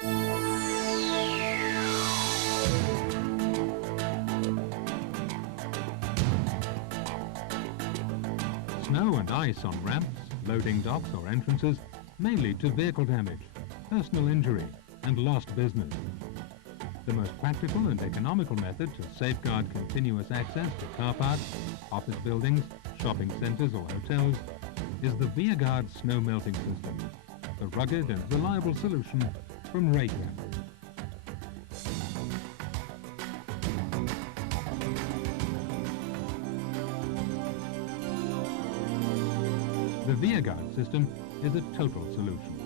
Snow and ice on ramps, loading docks or entrances may lead to vehicle damage, personal injury and lost business. The most practical and economical method to safeguard continuous access to car parks, office buildings, shopping centres or hotels is the Viagard snow melting system, a rugged and reliable solution from Raychem. The Viagard system is a total solution.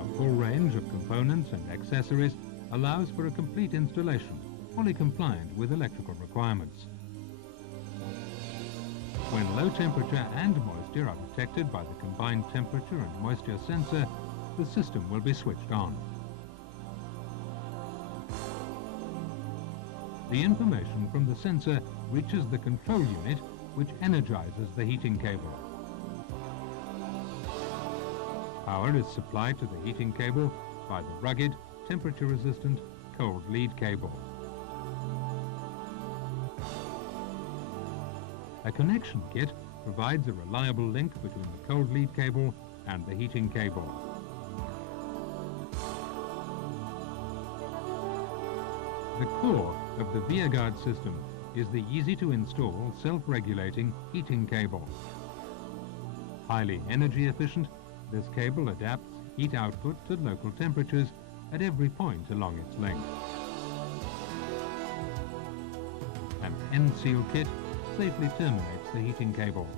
A full range of components and accessories allows for a complete installation, fully compliant with electrical requirements. When low temperature and moisture are detected by the combined temperature and moisture sensor, the system will be switched on. The information from the sensor reaches the control unit, which energizes the heating cable. Power is supplied to the heating cable by the rugged, temperature-resistant cold lead cable. A connection kit provides a reliable link between the cold lead cable and the heating cable. The core of the Viagard system is the easy-to-install, self-regulating heating cable. Highly energy efficient, this cable adapts heat output to local temperatures at every point along its length. An end seal kit safely terminates the heating cable.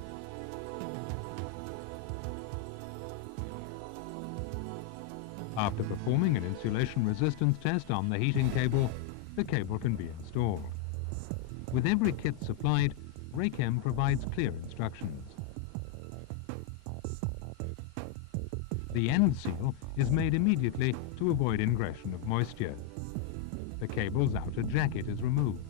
After performing an insulation resistance test on the heating cable, the cable can be installed. With every kit supplied, Raychem provides clear instructions. The end seal is made immediately to avoid ingression of moisture. The cable's outer jacket is removed.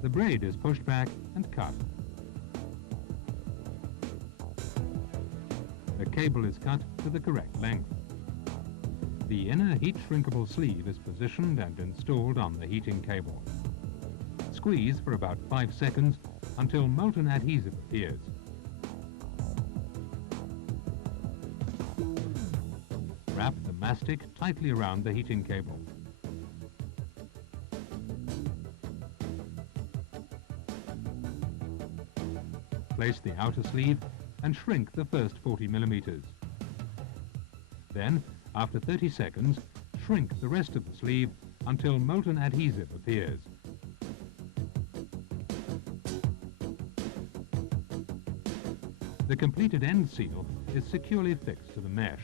The braid is pushed back and cut. The cable is cut to the correct length. The inner heat-shrinkable sleeve is positioned and installed on the heating cable. Squeeze for about 5 seconds until molten adhesive appears. Wrap the mastic tightly around the heating cable. Place the outer sleeve and shrink the first 40 millimeters. Then, after 30 seconds, shrink the rest of the sleeve until molten adhesive appears. The completed end seal is securely fixed to the mesh.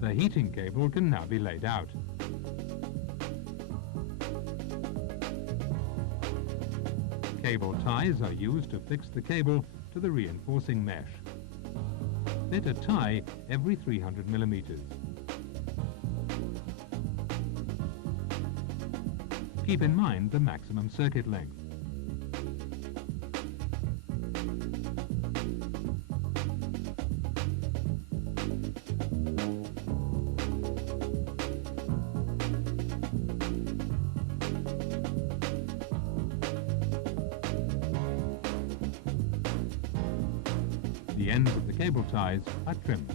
The heating cable can now be laid out. Cable ties are used to fix the cable to the reinforcing mesh. Fit a tie every 300 millimeters. Keep in mind the maximum circuit length. The ends of the cable ties are trimmed.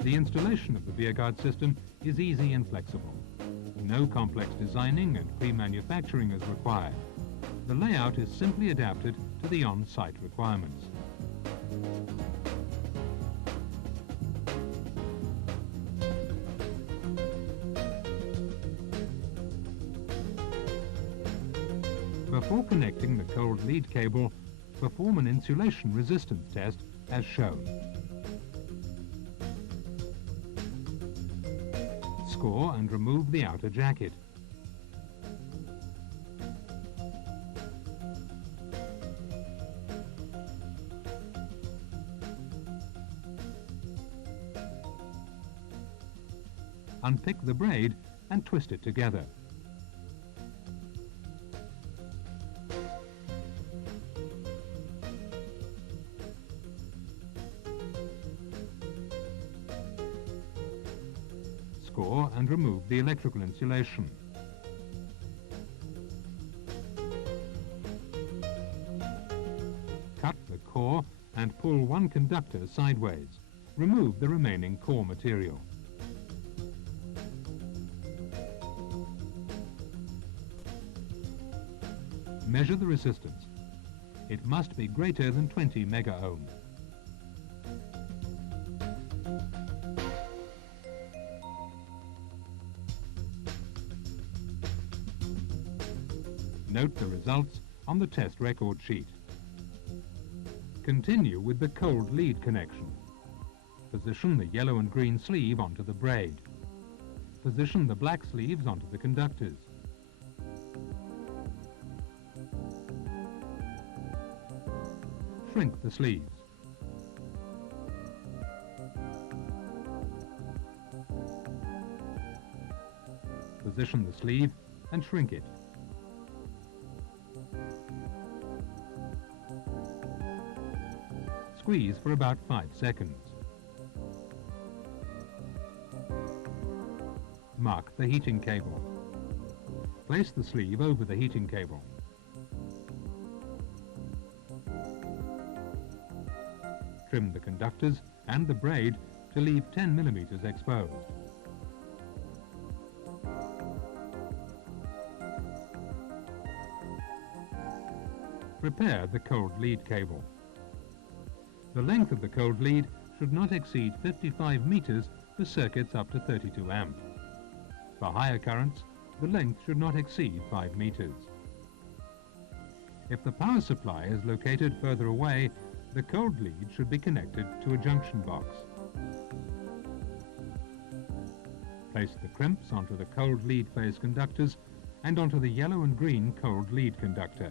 The installation of the Viagard system is easy and flexible. No complex designing and pre-manufacturing is required. The layout is simply adapted to the on-site requirements. Before connecting the cold lead cable, perform an insulation resistance test as shown. Score and remove the outer jacket. unpick the braid and twist it together. Score and remove the electrical insulation. Cut the core and pull one conductor sideways. Remove the remaining core material. Measure the resistance. It must be greater than 20 megaohm. Note the results on the test record sheet. Continue with the cold lead connection. Position the yellow and green sleeve onto the braid. Position the black sleeves onto the conductors. Shrink the sleeves. Position the sleeve and shrink it. Squeeze for about 5 seconds. Mark the heating cable. Place the sleeve over the heating cable. Trim the conductors and the braid to leave 10 millimeters exposed. Prepare the cold lead cable. The length of the cold lead should not exceed 55 meters for circuits up to 32 amp. For higher currents, the length should not exceed 5 meters. If the power supply is located further away, the cold lead should be connected to a junction box. Place the crimps onto the cold lead phase conductors and onto the yellow and green cold lead conductor.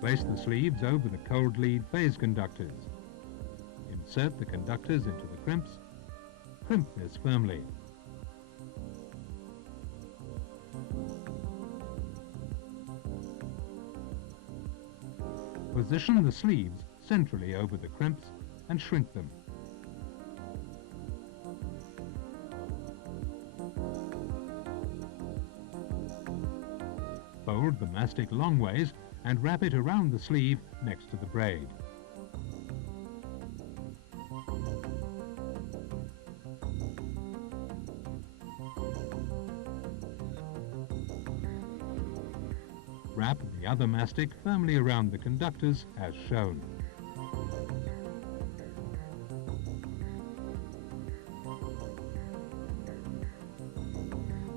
Place the sleeves over the cold lead phase conductors. Insert the conductors into the crimps. Crimp this firmly. Position the sleeves centrally over the crimps and shrink them. Fold the mastic long ways and wrap it around the sleeve next to the braid. Wrap the other mastic firmly around the conductors as shown.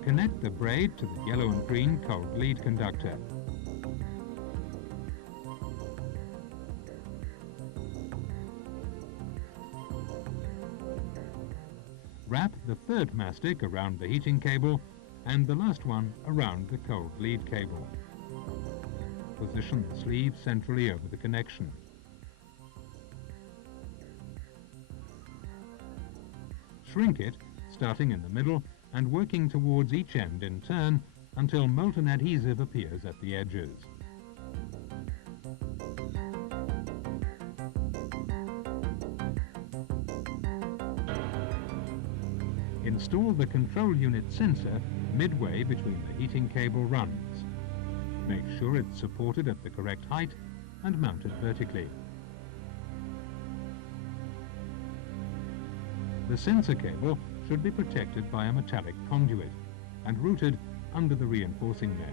Connect the braid to the yellow and green cold lead conductor. Wrap the third mastic around the heating cable and the last one around the cold lead cable. Position the sleeve centrally over the connection. Shrink it, starting in the middle and working towards each end in turn until molten adhesive appears at the edges. Install the control unit sensor midway between the heating cable runs. Make sure it's supported at the correct height and mounted vertically. The sensor cable should be protected by a metallic conduit and routed under the reinforcing mesh.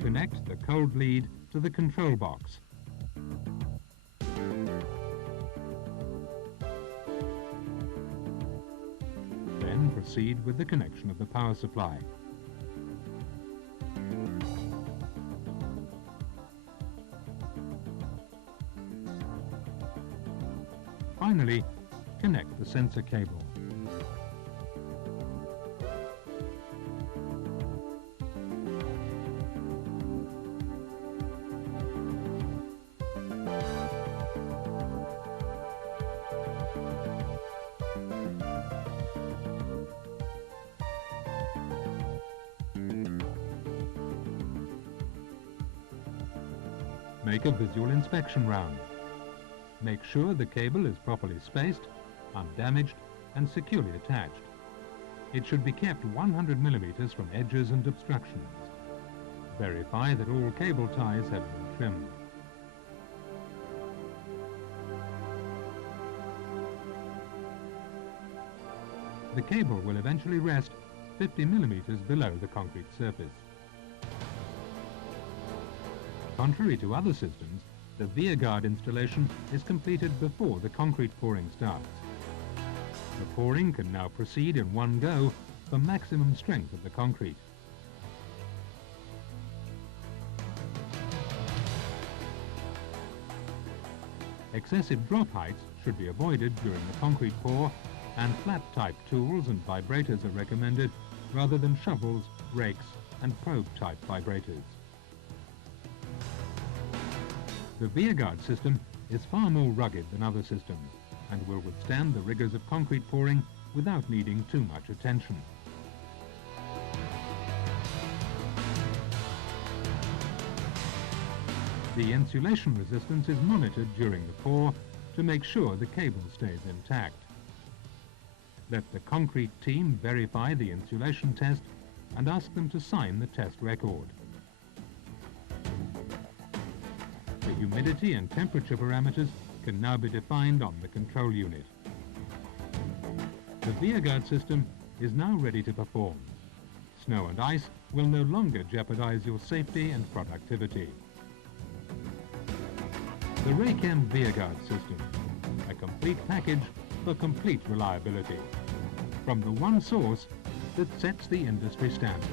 Connect the cold lead to the control box. Then proceed with the connection of the power supply. finally, connect the sensor cable. Make a visual inspection round. Make sure the cable is properly spaced, undamaged and securely attached. It should be kept 100 millimeters from edges and obstructions. Verify that all cable ties have been trimmed. The cable will eventually rest 50 millimeters below the concrete surface. Contrary to other systems, the Viagard installation is completed before the concrete pouring starts. The pouring can now proceed in one go for maximum strength of the concrete. Excessive drop heights should be avoided during the concrete pour, and flat-type tools and vibrators are recommended rather than shovels, rakes and probe-type vibrators. The Viagard system is far more rugged than other systems and will withstand the rigors of concrete pouring without needing too much attention. The insulation resistance is monitored during the pour to make sure the cable stays intact. Let the concrete team verify the insulation test and ask them to sign the test record. The humidity and temperature parameters can now be defined on the control unit. The Viagard system is now ready to perform. Snow and ice will no longer jeopardize your safety and productivity. The Raychem Viagard system, a complete package for complete reliability, from the one source that sets the industry standard.